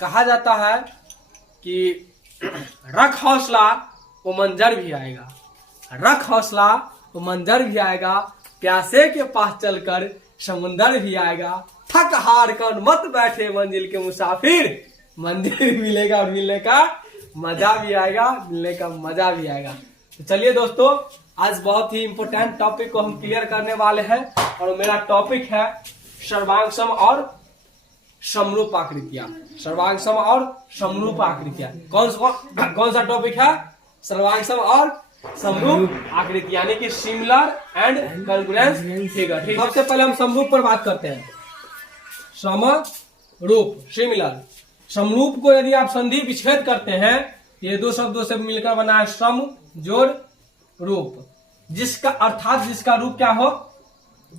कहा जाता है कि रख हौसला वो मंजर भी आएगा, रख हौसला वो मंजर भी आएगा, प्यासे के पास चलकर समुंदर भी आएगा, थक हार कर मत बैठे मंजिल के मुसाफिर, मंजिल मिलेगा और मिलने का मजा भी आएगा, मिलने का मजा भी आएगा। तो चलिए दोस्तों, आज बहुत ही इंपॉर्टेंट टॉपिक को हम क्लियर करने वाले हैं और मेरा टॉपिक है सर्वांगसम और समरूप आकृतियां। सर्वांगसम और समरूप आकृतियां कौन सा टॉपिक है? सर्वांगसम और समरूप आकृति, यानी कि सिमिलर एंड कॉन्ग्रुएंस फिगर। ठीक, सबसे पहले हम समरूप पर बात करते हैं। समरूप, सिमिलर। समरूप को यदि आप संधि विच्छेद करते हैं, ये दो शब्दों से मिलकर बना है सम जोड़ रूप, जिसका अर्थात जिसका रूप क्या हो?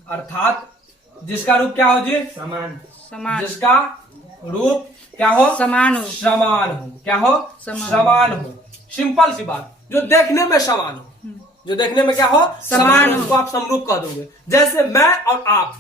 अर्थात जिसका रूप क्या हो जी? समान। जिसका रूप क्या हो? समान हो। समान हो। क्या हो? समान हो। सिंपल सी बात, जो देखने में समान हो, जो देखने में क्या हो? समान हो, उसको आप समरूप कह दोगे। जैसे मैं और आप,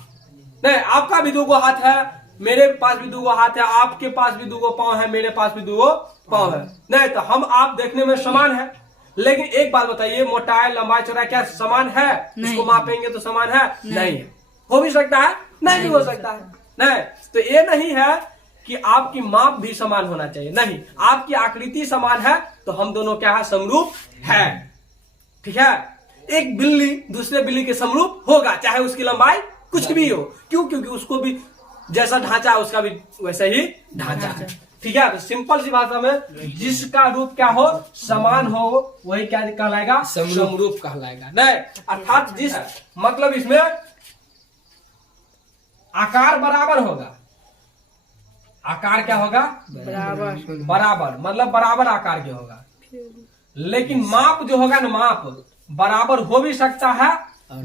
नहीं, आपका भी 2 हाथ है, मेरे पास भी 2 हाथ है, आपके पास भी 2 पांव है, मेरे पास भी 2 पांव है, नहीं तो हम आप देखने में समान है। लेकिन एक बात बताइए, मोटाई लंबाई चौड़ाई क्या समान है? इसको मापेंगे तो समान है? नहीं है। हो भी सकता है, नहीं भी हो सकता है। नहीं, तो ये नहीं है कि आपकी माप भी समान होना चाहिए, नहीं, आपकी आकृति समान है तो हम दोनों क्या है? समरूप है। ठीक है, एक बिल्ली दूसरे बिल्ली के समरूप होगा, चाहे उसकी लंबाई कुछ भी हो। क्यों? क्योंकि उसको भी जैसा ढांचा है उसका भी वैसे ही ढांचा है। ठीक है, तो सिंपल सी भाषा में जिसका रूप क्या हो? समान हो, वही क्या कहलाएगा? समरूप कहलाएगा। नहीं, अर्थात जिस मतलब इसमें आकार बराबर होगा। आकार क्या होगा? बराबर। बराबर मतलब बराबर आकार के होगा, लेकिन माप जो होगा ना, माप बराबर हो भी सकता है,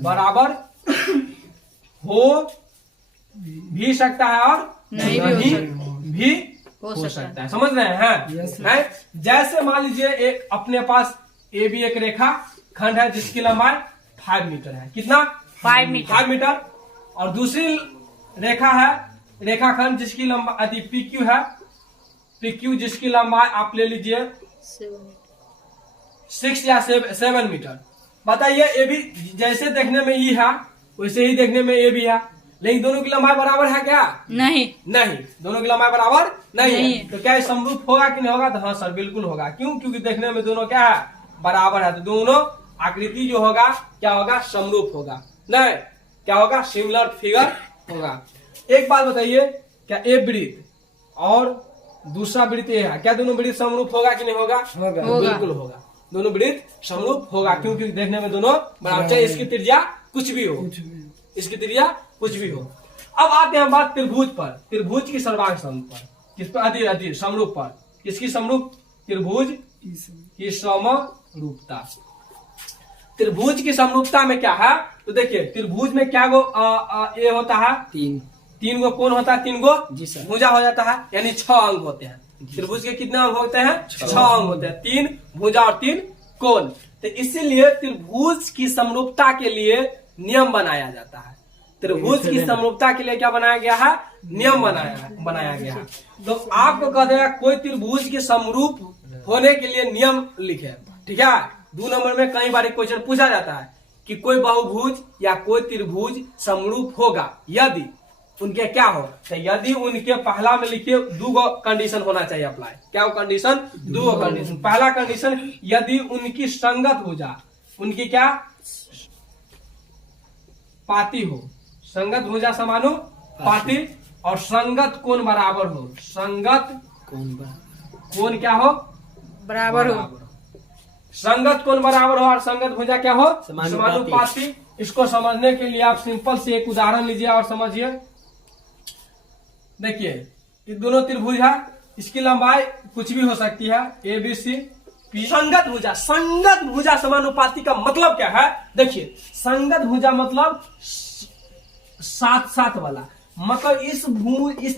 बराबर हो भी सकता है और नहीं भी हो सकता है। समझ रहे हैं? जैसे मान लीजिए एक अपने पास ए बी एक रेखा खंड है जिसकी लंबाई 5 मीटर है। कितना? 5 मीटर। और दूसरी रेखा है, रेखाखंड जिसकी लंबाई पी क्यू है, पी क्यू जिसकी लंबाई आप ले लीजिए 6 या 7 मीटर। बताइए, ये भी जैसे देखने में ई है वैसे ही देखने में ये भी है, लेकिन दोनों की लंबाई बराबर है क्या? नहीं, दोनों की लंबाई बराबर नहीं है। तो क्या ये समरूप होगा कि नहीं होगा? तो हाँ सर, बिल्कुल होगा। क्यों? क्योंकि देखने में दोनों क्या है? बराबर है। तो दोनों आकृति जो होगा क्या होगा? समरूप होगा। नहीं, क्या होगा? सिमिलर फिगर होगा। एक बात बताइए, क्या ए वृत्त और दूसरा वृत्त ये है, क्या दोनों वृत्त समरूप होगा कि नहीं होगा? बिल्कुल होगा, दोनों वृत्त समरूप होगा। क्योंकि देखने में दोनों बराबर, चाहे इसकी त्रिज्या कुछ भी हो, इसकी त्रिज्या कुछ भी हो। अब आते हैं बात त्रिभुज पर, त्रिभुज की सर्वांग सम पर, किस पर? अधि समरूप पर। किसकी समरूप? त्रिभुज की समरूपता। त्रिभुज की समरूपता में क्या है? तो देखिए, त्रिभुज में क्या ये होता है? 3 गो कोण होता है, 3 गो भुजा हो जाता है, यानी 6 अंग होते हैं। त्रिभुज के कितने अंग होते हैं? 6 अंग होते हैं, 3 भुजा और 3 कोण। तो इसीलिए त्रिभुज की समरूपता के लिए नियम बनाया जाता है। त्रिभुज की समरूपता के लिए क्या बनाया गया है? नियम बनाया गया है। तो आपको कह देगा कोई त्रिभुज के समरूप होने के लिए नियम लिखे। ठीक है, 2 नंबर में कई बार क्वेश्चन पूछा जाता है कि कोई बहुभुज या कोई त्रिभुज समरूप होगा यदि उनके क्या हो? तो यदि उनके पहला में लिखिए 2 कंडीशन होना चाहिए अप्लाई। क्या कंडीशन? 2 कंडीशन। पहला कंडीशन, यदि उनकी संगत भुजा, उनकी क्या? पाती हो, संगत भुजा समानुपाती, और संगत कोण बराबर हो। संगत कोण क्या हो? बराबर हो। संगत कोण बराबर हो और संगत भुजा क्या हो? समानुपाती। इसको समझने के लिए आप सिंपल से एक उदाहरण लीजिए और समझिए। देखिए, ये दोनों त्रिभुज है, इसकी लंबाई कुछ भी हो सकती है, ए बी सी पी। संगत भुजा समानुपाती का मतलब क्या है? देखिए, संगत भुजा मतलब साथ वाला, मतलब इस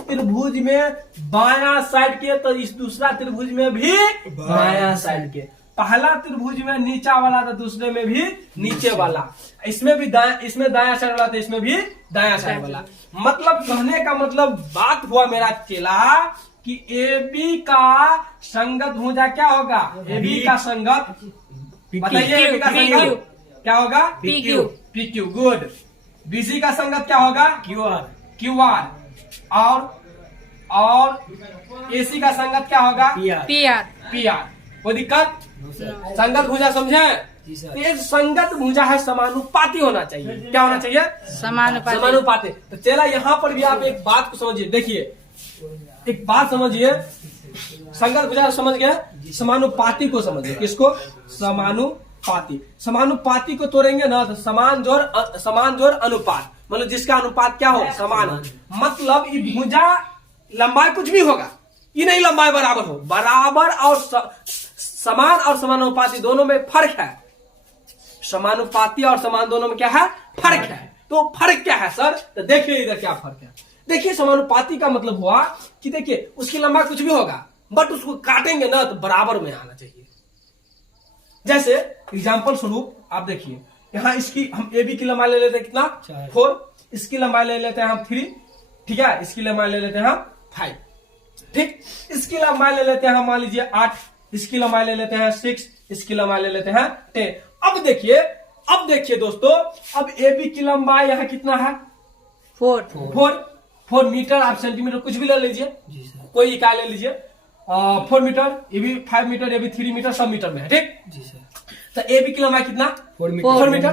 त्रिभुज में बायां साइड के तो इस दूसरा त्रिभुज में भी बायां साइड के। पहला त्रिभुज में नीचा वाला तो दूसरे में भी नीचे वाला, इसमें भी इसमें दायां साइड वाला तो इसमें भी दायां साइड वाला। मतलब कहने का मतलब बात हुआ मेरा चेला कि AB का संगत भुजा क्या होगा? AB का संगत बताइए, AB का संगत क्या होगा? PQ। PQ, good. BC का संगत क्या होगा? QR। और AC का संगत क्या होगा? PR। कोई दिक्कत? संगत भुजा समझे? तो ये संगत भुजा है, समानुपाती होना चाहिए। क्या होना चाहिए? समानुपाती। तो चला यहाँ पर भी आप एक बात को समझिए, देखिए एक बात समझिए, संगत भुजा समझ गए, समानुपाती को समझिए। किसको? समानुपाती। समानुपाती को तोड़ेंगे ना तो समान जोड़ अनुपात, मतलब जिसका अनुपात क्या हो? समान हो। मतलब ये भुजा लंबाई कुछ भी होगा, ये नहीं लंबाई बराबर हो। बराबर और समान और समानुपाती दोनों में फर्क है। समानुपाती और समान दोनों में क्या है? फर्क है। तो फर्क क्या है सर? तो देखिए इधर क्या फर्क है। देखिए समानुपाती का मतलब हुआ कि देखिए उसकी लंबाई कुछ भी होगा, बट उसको काटेंगे ना तो बराबर में आना चाहिए। जैसे एग्जाम्पल स्वरूप आप देखिए, यहाँ इसकी हम AB की लंबाई ले लेते हैं कितना? 4। इसकी लंबाई ले लेते हैं हम 3, ठीक है। इसकी लंबाई ले लेते हैं हम 5, ठीक। इसकी लंबाई ले लेते हैं हम मान लीजिए 8, इसकी लंबाई ले लेते हैं 6, इसकी लंबाई ले लेते हैं 10। अब देखिए दोस्तों, अब AB की लंबाई यहाँ कितना है? 4 मीटर। आप सेंटीमीटर कुछ भी ले लीजिए, कोई इकाई ले लीजिए। 4 metre, AB 5 metre, AB 3 metre, सब मीटर में है, ठीक। तो AB की लंबाई कितना? 4 मीटर।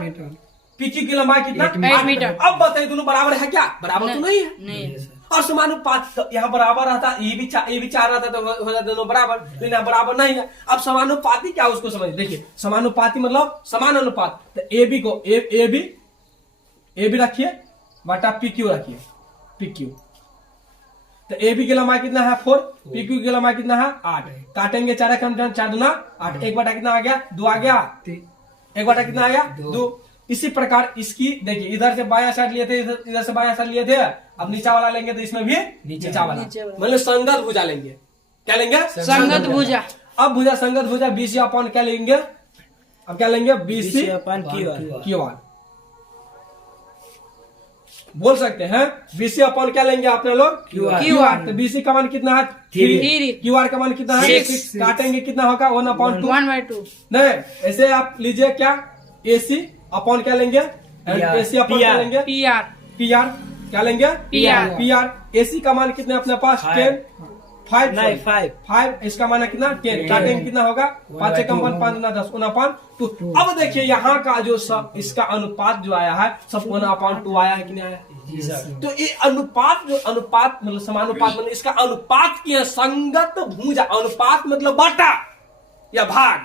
PQ की लंबाई कितना? 8 मीटर। अब बताइए दोनों बराबर है क्या? बराबर तो नहीं है। और समानुपात तो यहाँ बराबर रहता, ये भी 4 रहता तो हो जाता दोनों बराबर, तो यहाँ बराबर नहीं है। अब समानुपाती क्या उसको समझिए। देखिए समानुपाती मतलब समान अनुपात। तो AB को AB रखिए बटा PQ रखिए, PQ। तो AB की लंबाई कितना है? 4। PQ की लंबाई कितना है? 8। काटेंगे 4 का 4 दूना 8, 1 बटा कितना आ गया? 2 आ गया। 1 बटा कितना आ गया? 2। इसी प्रकार इसकी देखिए, इधर से बायां साइड लिए थे, इधर से बायां साइड लिए थे। अब नीचा वाला लेंगे तो इसमें भी नीचा वाला, मतलब संगत भुजा लेंगे। क्या लेंगे? संगत भुजा। अब भुजा संगत भुजा BC अपॉन क्या लेंगे? अब क्या लेंगे? BC upon QR। बोल सकते हैं BC अपॉन क्या लेंगे आपने लोग? QR। तो BC का मान कितना है? 3। QR का मान कितना है? 6। काटेंगे कितना होगा? 1/2। नहीं, ऐसे आप लीजिए क्या? AC अपॉन क्या लेंगे? AC अपॉन क्या लेंगे? PR क्या लेंगे? PR। AC का मान कितना अपने पास? 10। 5। इसका मान कितना? 10। काटेंगे कितना होगा? 5 से कम 5 गुना 10, 1/2। अब देखिए यहाँ का जो इसका अनुपात जो आया है सब 1/2 आया है कि नहीं आया? तो ये अनुपात मतलब समानुपात मतलब इसका अनुपात की है संगत भुजा। अनुपात मतलब बटा या भाग,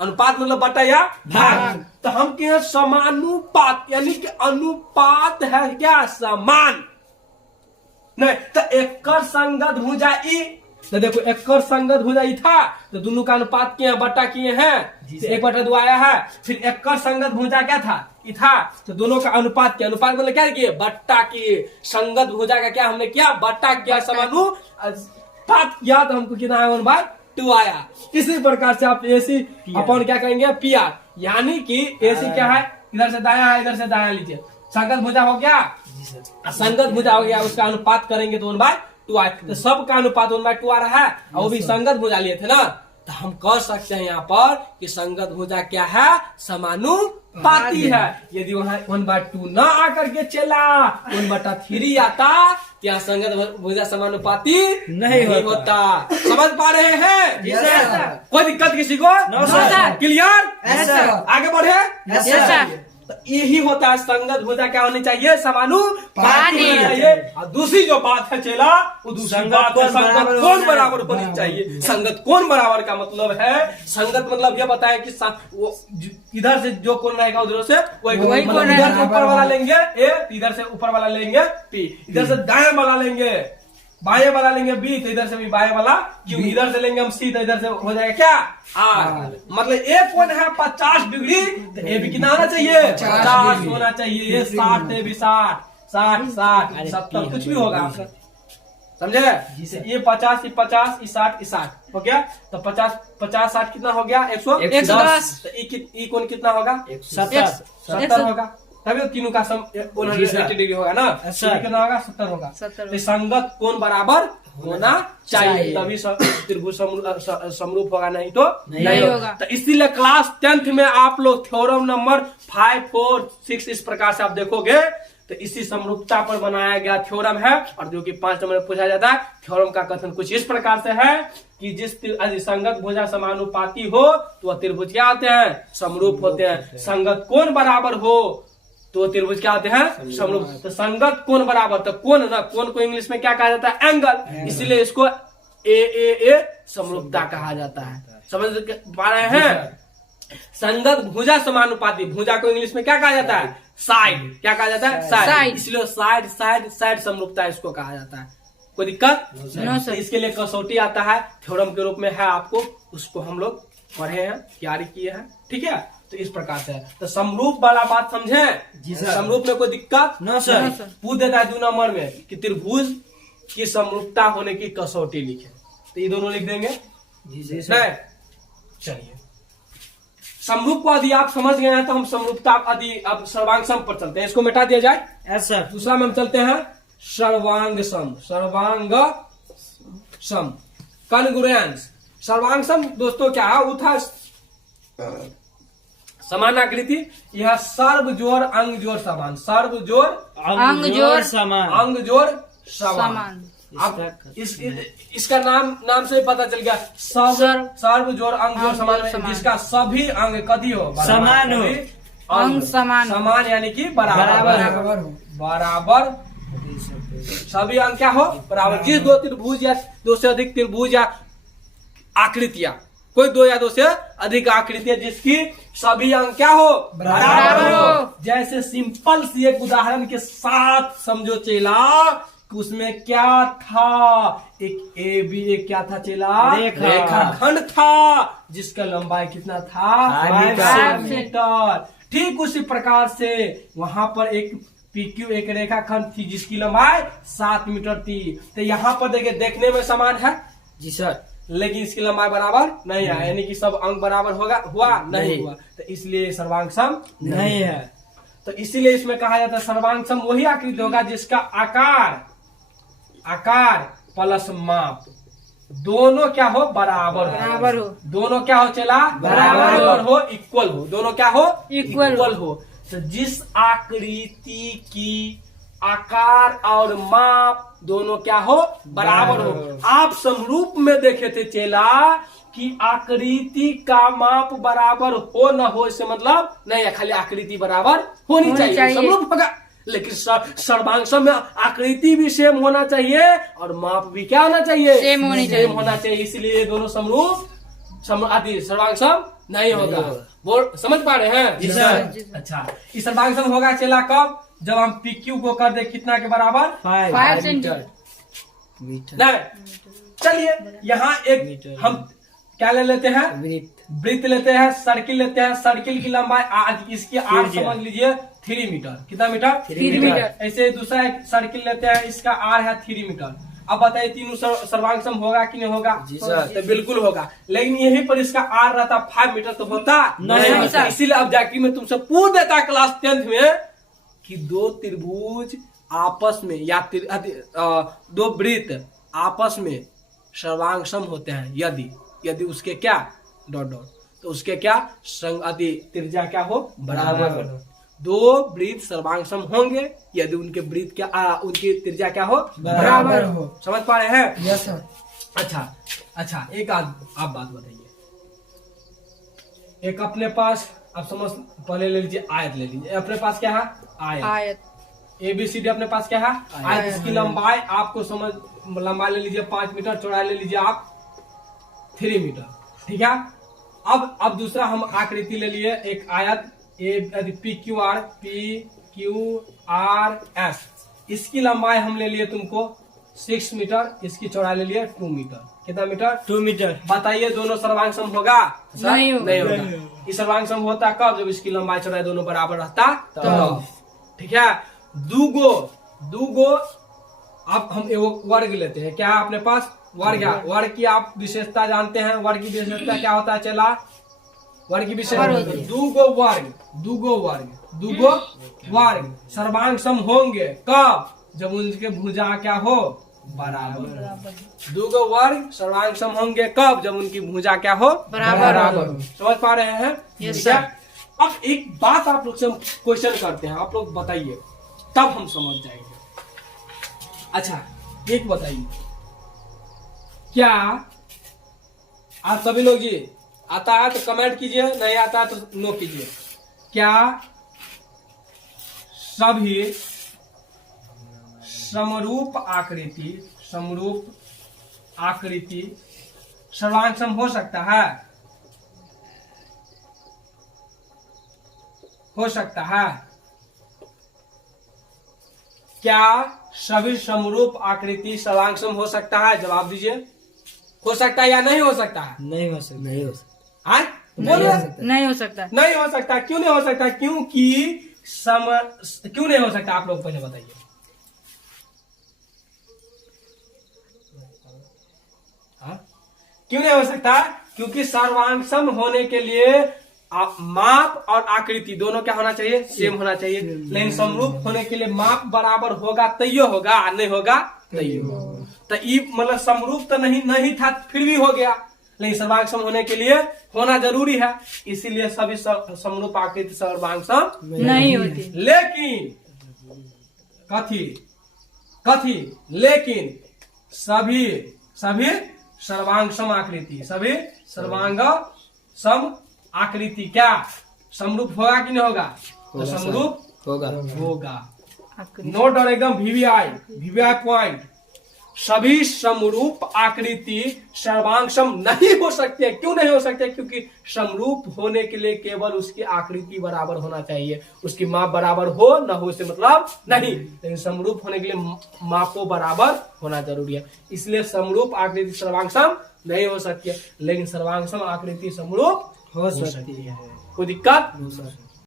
अनुपात मतलब बटा या भाग। तो हम क्या है? समानुपात, यानी कि अनुपात है क्या? समान। नहीं तो एक संगत भुजा ई, तो देखो एक संगत भुजा ई था तो दोनों का अनुपात किए हैं, बटा किए हैं, तो 1/2 आया है। फिर एक संगत भुजा क्या था? ई था, तो दोनों का अनुपात किया। अनुपात मतलब क्या किए? बट्टा किए। संगत भुजा का क्या हमने किया? बट्टा किया, समानुपात किया, तो हमको कितना है? 1/2 आया। इसी प्रकार से आप AC अपॉन क्या करेंगे? PR, यानी कि AC क्या है? इधर से दाया है, इधर से दाया लीजिए। संगत भुजा हो गया, संगत भुजा हो गया, उसका अनुपात करेंगे तो 1/2 आए। तो सबका अनुपात 1/2 आ रहा है, और वो भी संगत भुजा लिए थे ना। तो हम कह सकते हैं यहाँ पर कि संगत भुजा क्या है? समानुपाती है। यदि वहाँ 1/2 न आकर के चला 1/3 आता, क्या संगत भुजा समानुपाती नहीं होता। समझ पा रहे हैं? कोई दिक्कत किसी को? क्लियर? आगे बढ़े। तो यही होता है संगत भुजा क्या होनी चाहिए? समानुपाती होनी चाहिए। और दूसरी जो बात है चेला, वो दूसरी बात है संगत कोण बराबर होनी चाहिए। संगत कोण बराबर का मतलब है, संगत मतलब ये बताए कि इधर से जो कोण रहेगा उधर से वही कोण। इधर से ऊपर वाला लेंगे A, इधर से ऊपर वाला लेंगे P, इधर से दाएं वाला लेंगे, बाएं वाला लेंगे B, तो इधर से भी बाएं वाला Q, इधर से लेंगे हम C, तो इधर से हो जाएगा क्या? R। मतलब A कोण है 50 डिग्री, तो A भी कितना होना चाहिए? 50 होना चाहिए। ये 60 है, भी 60, 70 कुछ भी होगा, समझे? ये 50, ये 50, ये 60, ये 60 हो गया। तो 50, 60 कितना हो गया? 110। तो ई कोण कितना होगा? 70 होगा। तभी तो तीनों का सम 180 डिग्री होगा ना, कितना होगा 70 होगा। तो संगत कोण बराबर होना चाहिए तभी त्रिभुज समरूप होगा, नहीं तो नहीं होगा। तो इसीलिए क्लास 10th में आप लोग थ्योरम नंबर 5, 4, 6 इस प्रकार से आप देखोगे तो इसी समरूपता पर बनाया गया थ्योरम है, और जो कि 5 नंबर में पूछा जाता है। थ्योरम का कथन कुछ इस प्रकार से है कि जिस संगत भुजा समानुपाती हो तो वह त्रिभुज क्या होते हैं, समरूप होते हैं। संगत कोण बराबर हो तो त्रिभुज क्या होते हैं, समरूप। तो संगत कोण बराबर, तो कोण ना, कोण को इंग्लिश में क्या कहा जाता है, एंगल, इसलिए इसको ए समरूपता कहा जाता है। समझ पा रहे हैं। संगत भुजा समानुपाती, भुजा को इंग्लिश में क्या कहा जाता है, साइड, क्या कहा जाता है, साइड, इसलिए साइड समरूपता इसको कहा जाता है। कोई दिक्कत नहीं। तो इसके लिए कसौटी आता है, थ्योरम के रूप में है, आपको उसको हम लोग पढ़े हैं, तैयारी किए हैं, ठीक है। तो इस प्रकार से तो समरूप वाला बात समझे जी सर। समरूप में कोई दिक्कत न सर। पूछ देता है 2 नंबर में कि त्रिभुज की समरूपता होने की कसौटी लिखे, तो ये दोनों लिख देंगे जी सर। चलिए, समरूप को यदि आप समझ गए हैं तो हम समरूपता यदि अब सर्वांग सम पर चलते हैं, इसको मिटा दिया जाए सर। दूसरा में हम चलते हैं सर्वांग सम, सर्वांग सम, कॉन्ग्रुएंस। सर्वांग सम दोस्तों क्या है, उथा समान आकृति, यह सर्व जोड़ अंग जोड़ समान, सर्व जोड़ अंग जोड़ समान, अंग जोड़ समान। अब इसका नाम से पता चल गया, सर्व जोड़ अंग जोड़ समान, जिसका सभी अंग कदी हो, समान हो, अंग समान यानी कि बराबर बराबर, सभी अंग क्या हो, बराबर। जिस 2 त्रिभुज या 2 से अधिक त्रिभुज या आकृतियां, कोई 2 या 2 से अधिक आकृतियां जिसकी सभी अंग क्या हो, बराबर हो। जैसे सिंपल सी एक उदाहरण के साथ समझो चेला, उसमें क्या था, एक ए बी, एक क्या था चेला, रेखाखंड था, जिसका लंबाई कितना था, 5 मीटर। ठीक उसी प्रकार से वहां पर एक PQ एक रेखाखंड थी जिसकी लंबाई 7 मीटर थी। तो यहाँ पर देखिए, देखने में समान है जी सर, लेकिन इसकी लंबाई बराबर नहीं है, यानी कि सब अंग बराबर हुआ नहीं हुआ, तो इसलिए सर्वांग सम नहीं है। तो इसीलिए इसमें कहा जाता है सर्वांग सम वही आकृति होगा जिसका आकार प्लस माप दोनों क्या हो, बराबर हो। दोनों क्या हो चला, बराबर हो, इक्वल हो, दोनों क्या हो, इक्वल हो। तो जिस आकृति की आकार और माप दोनों क्या हो, बराबर हो। आप समरूप में देखे थे चेला कि आकृति का माप बराबर हो न हो, इससे मतलब नहीं है, खाली आकृति बराबर होनी चाहिए, समरूप होगा। लेकिन सर्वांग सम में आकृति भी सेम होना चाहिए और माप भी क्या होना चाहिए, सेम होना चाहिए। इसलिए दोनों समरूप सर्वांग सम नहीं होगा। वो समझ पा रहे हैं जी सर। अच्छा, इस सर्वांग सम होगा चेला कब, जब हम PQ को कर दे कितना के बराबर, 5 मीटर। नहीं, चलिए यहाँ एक हम क्या ले लेते हैं, वृत्त लेते हैं, सर्किल लेते हैं। सर्किल की लंबाई आज इसकी आर समझ लीजिए 3 मीटर। कितना मीटर, 3 मीटर। ऐसे दूसरा एक सर्किल लेते हैं, इसका आर है 3 मीटर। अब बताइए तीनों सर्वांग सम होगा कि नहीं होगा जी सर, तो बिल्कुल होगा। लेकिन यहीं पर इसका आर रहता 5 मीटर तो होता नहीं। इसीलिए ऑब्जेक्टिव में तुमसे पूछ देता क्लास 10th में कि 2 त्रिभुज आपस में या 2 वृत्त आपस में सर्वांग सम होते हैं यदि उसके क्या डॉट तो उसके क्या त्रिज्या क्या हो, बराबर हो। 2 वृत्त सर्वांग सम होंगे यदि उनके वृत्त क्या उनकी त्रिज्या क्या हो, बराबर हो। समझ पा रहे हैं? Yes sir. अच्छा, एक आप बात बताइए। एक अपने पास आप समझ, पहले ले लीजिए आयत, ले लीजिए अपने पास क्या है, आयत। ABCD अपने पास क्या है, आयत। इसकी लंबाई आपको समझ, लंबाई ले लीजिए 5 मीटर, चौड़ाई ले लीजिए आप 3 मीटर, ठीक है। अब दूसरा हम आकृति ले लिए, एक आयत PQRS, इसकी लंबाई हम ले लिए तुमको 6 मीटर, इसकी चौड़ाई ले लिए 2 मीटर। कितना मीटर, 2 मीटर। बताइए दोनों सर्वांग सम होगा, नहीं होगा। इस सर्वांग सम होता कब, जब इसकी लंबाई चौड़ाई दोनों बराबर रहता तब, ठीक है। दूगो अब हम एक वर्ग लेते हैं, क्या है अपने पास, वर्ग। वर्ग की आप विशेषता जानते हैं, वर्ग की विशेषता क्या होता है चला, वर्ग की विशेषण दूगो वर्ग सर्वांग सम होंगे कब? जब उनके भुजा क्या हो? बराबर। दूगो वर्ग सर्वांग सम होंगे कब? जब उनकी भुजा क्या हो? बराबर। समझ पा रहे हैं? Yes sir. अब एक बात आप लोग से क्वेश्चन करते हैं, आप लोग बताइए, तब हम समझ जाएंगे। अच्छा एक बताइए, क्या आप सभी लोग जी आता है तो कमेंट कीजिए, नहीं आता है तो नो कीजिए। क्या सभी समरूप आकृति सर्वांग सम हो सकता है? हो सकता है? क्या सभी समरूप आकृति सर्वांग सम हो सकता है? जवाब दीजिए। हो सकता है या नहीं हो सकता है? नहीं हो सकता। नहीं हो सकता। हाँ? बोलिए। नहीं हो सकता। नहीं हो सकता। क्यों नहीं हो सकता? क्योंकि क्यों नहीं हो सकता? आप लोग पहले बताइए। हाँ? क्यों नहीं हो सकता? क्योंकि सर्वांग सम होने के लिए माप और आकृति दोनों क्या होना चाहिए? सेम होना चाहिए। लेकिन समरूप होने के लिए माप बराबर होगा तैयो होगा, नहीं होगा तैयो। तो ये मतलब समरूप तो नहीं था, फिर भी हो गया। लेकिन सर्वांग सम होने के लिए होना जरूरी है, इसीलिए सभी समरूप आकृति सर्वांग सम नहीं होती। लेकिन कथी लेकिन सभी सर्वांग सम आकृति, सभी सर्वांग सम आकृति क्या समरूप होगा कि नहीं होगा? तो समरूप होगा। नोट डाउन एकदम वीवीआई पॉइंट। सभी समरूप आकृति सर्वांग सम नहीं हो सकते। क्यों नहीं हो सकते? क्योंकि समरूप होने के लिए केवल उसकी आकृति बराबर होना चाहिए, उसकी माप बराबर हो न हो से मतलब नहीं। लेकिन समरूप होने के लिए मापो बराबर होना जरूरी है, इसलिए समरूप आकृति सर्वांग सम नहीं हो सकती है। लेकिन सर्वांग सम आकृति समरूप हो सकती है। कोई दिक्कत?